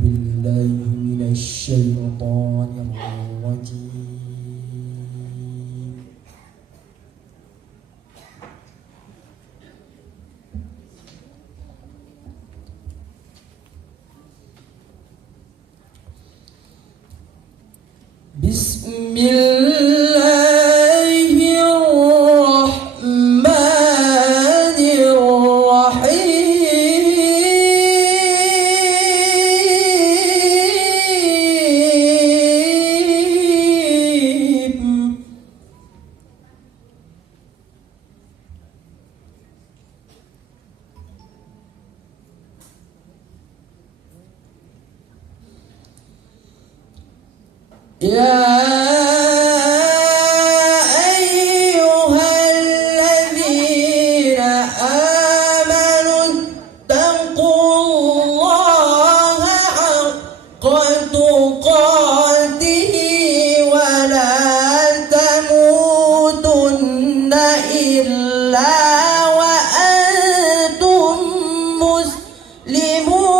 بالله من الشيطان الرجيم. بسم الله الرحمن الرحيم. يا أيها الذين آمنوا اتقوا الله حق تقاته ولا تموتن إلا وأنتم مسلمون.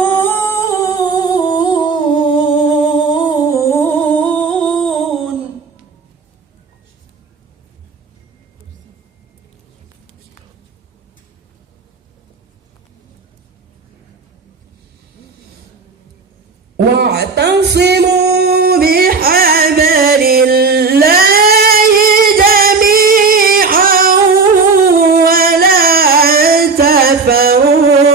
واعتصموا بحبل الله جميعا ولا تفرقوا.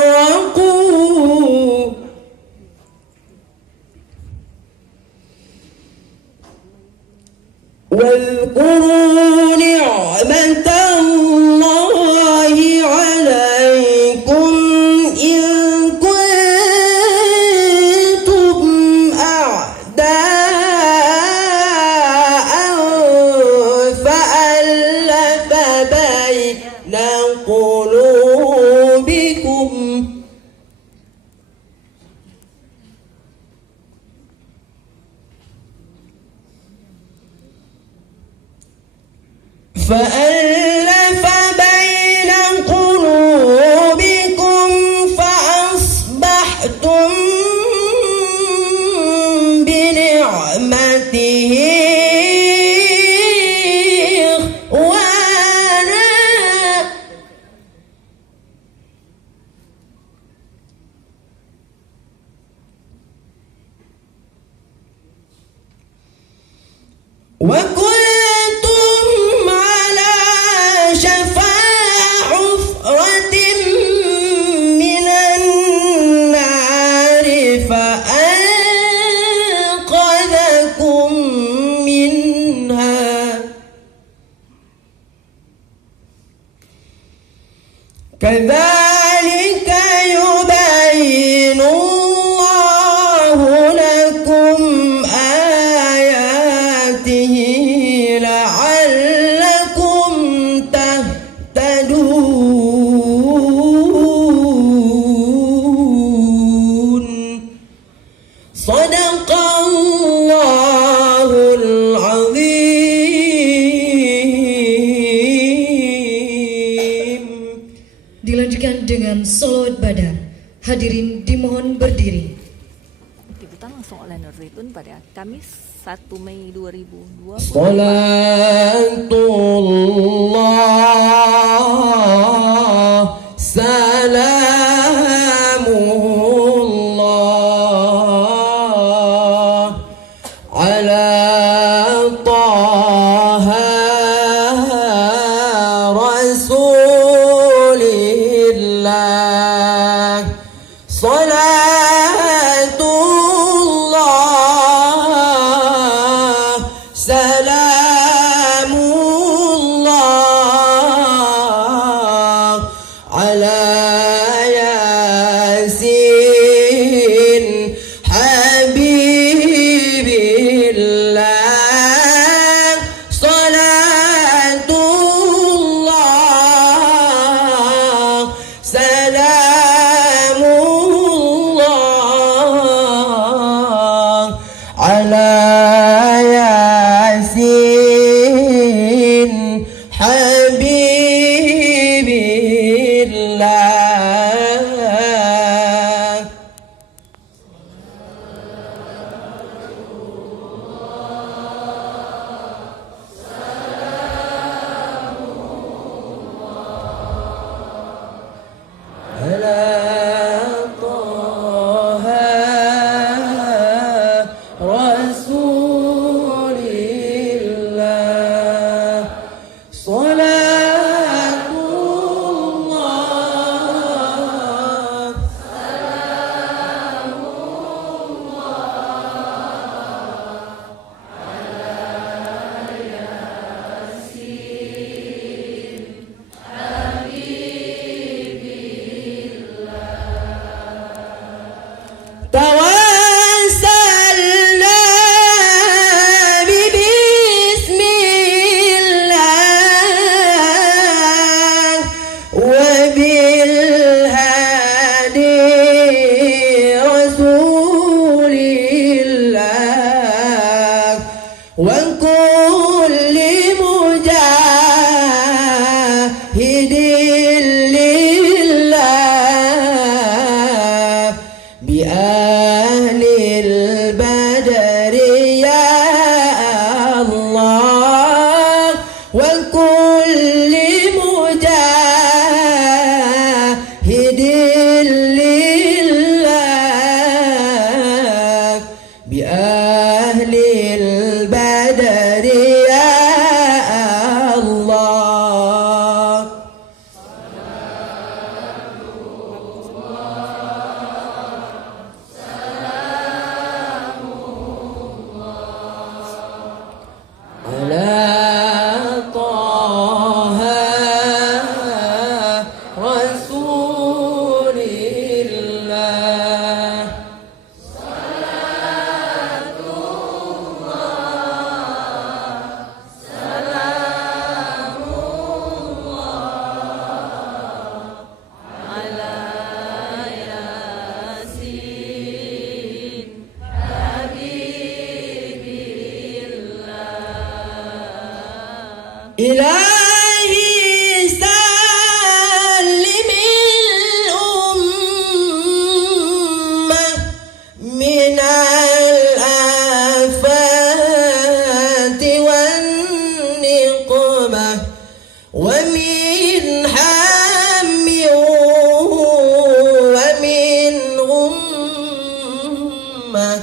واذكروا نعمة الله عليكم إذ كنتم أعداء فألف بين قلوبكم فأصبحتم بنعمته إخوانا. وكنتم على شفا حفرة من النار فأنقذكم منها. كذلك يبين الله لكم آياته لعلكم تهتدون. صدق الله العظيم. Dilanjutkan dengan Sholawat Badar. Hadirin dimohon berdiri. Diputar langsung oleh Nur Zaitun pada Kamis 1 Mei 2020. Salatullah salamullah ala taha rasulillah. Salatullah salamullah بأهل البدر يا الله وكل مجاهد لله بأهل البدر يا الله على طه رسول الله على ياسين حبيب الله إلهي سلم الأمة من الآفات والنقمة ومن هم ومن غمة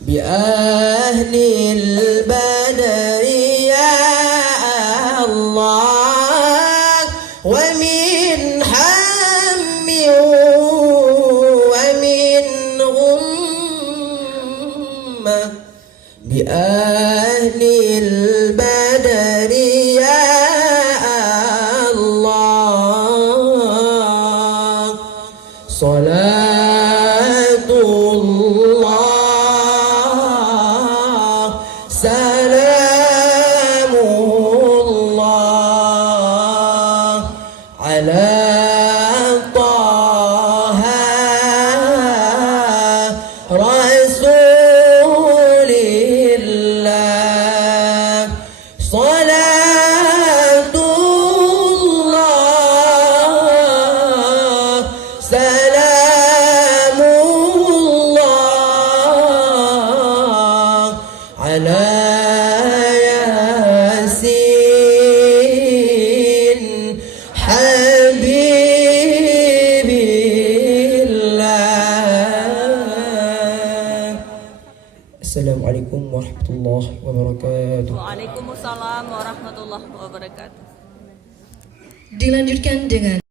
بأهل البدر يا الله ومن هم ومن غمة بأهل البدر يا الله صلاة الله سلام الله على طه رسول الله صلاة الله سلام الله على ياسين حبيب الله السلام عليكم ورحمة الله وبركاته. Waalaikumsalam warahmatullahi wabarakatuh. Dilanjutkan dengan